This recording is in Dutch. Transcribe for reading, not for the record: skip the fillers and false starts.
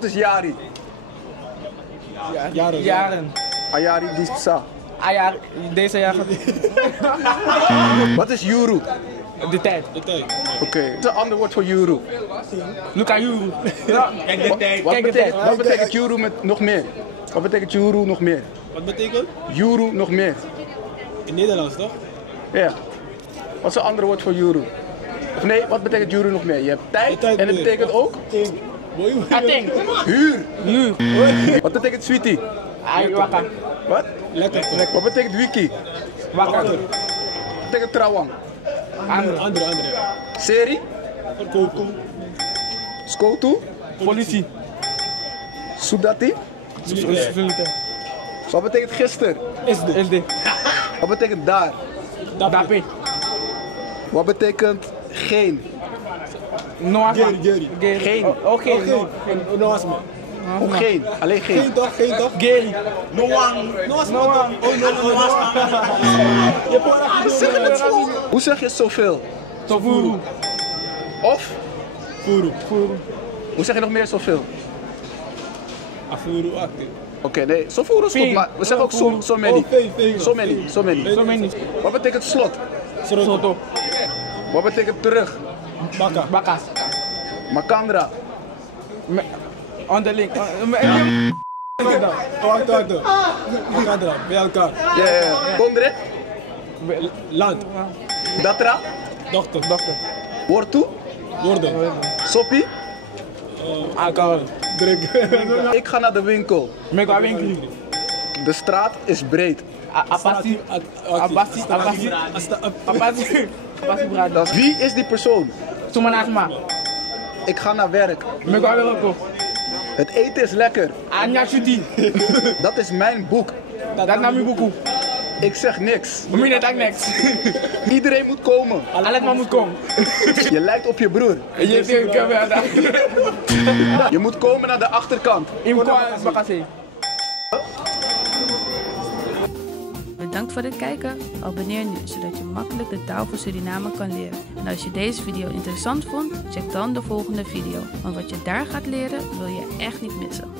Wat is Yari? Jaren. Ayari Disa. Ja, deze jaar gaat Wat is Yuru? de tijd. Oké. Wat is een ander woord voor Yuru? Luca Juru. Ja. Kijk de tijd. Wat betekent Yuru met nog meer? Wat betekent Yuru nog meer? Wat betekent? Yuru nog meer. In Nederlands toch? Ja. Wat is een ander woord voor Yuru? Of nee, wat betekent Yuru nog meer? Je hebt tijd en het betekent ook Ateng. huur. Nu. Wat betekent sweetie? Wakker. Wat? Lekker. Wat betekent wiki? Wakker. Wat betekent trouwang? Andere. Serie? Koku. Skotu? Politie. Sudati? Wat betekent gisteren? SD. Wat betekent daar? Dape. Wat betekent geen? Noasma. Geri. Geen. Oh, geen. Noasma. Of geen? Alleen geen. Geen toch? Geri. Noasma. Oh, Hoe zeg je zoveel? Tofuru. Of? Furu. Hoe zeg je nog meer zoveel? Afuru acte. Oké, nee, zoveel is goed, maar we zeggen ook so many. So many. Zo many. Wat betekent slot? Soto. Wat betekent terug? Baka. Bakas. Makandra. Onderling. Wacht. Makadra. Bij elkaar. Ja. Kondre. Land. Datra. Dochter. Wortu. Worden. Soppie. Alcohol. Druk. Ik ga naar de winkel. Mega winkel. De straat is breed. Apasi. Wie is die persoon? Sumanasma. Ik ga naar werk. Mega winkel. Het eten is lekker. Anya Shuti. Dat is mijn boek. Dat nam je boekoe. Ik zeg niks. We moeten het niks. Iedereen moet komen. Alles maar moet komen. Je lijkt op je broer. Je denkt dat. Je moet komen naar de achterkant. Bedankt voor het kijken. Abonneer nu, zodat je makkelijk de taal van Suriname kan leren. En als je deze video interessant vond, check dan de volgende video. Want wat je daar gaat leren, wil je echt niet missen.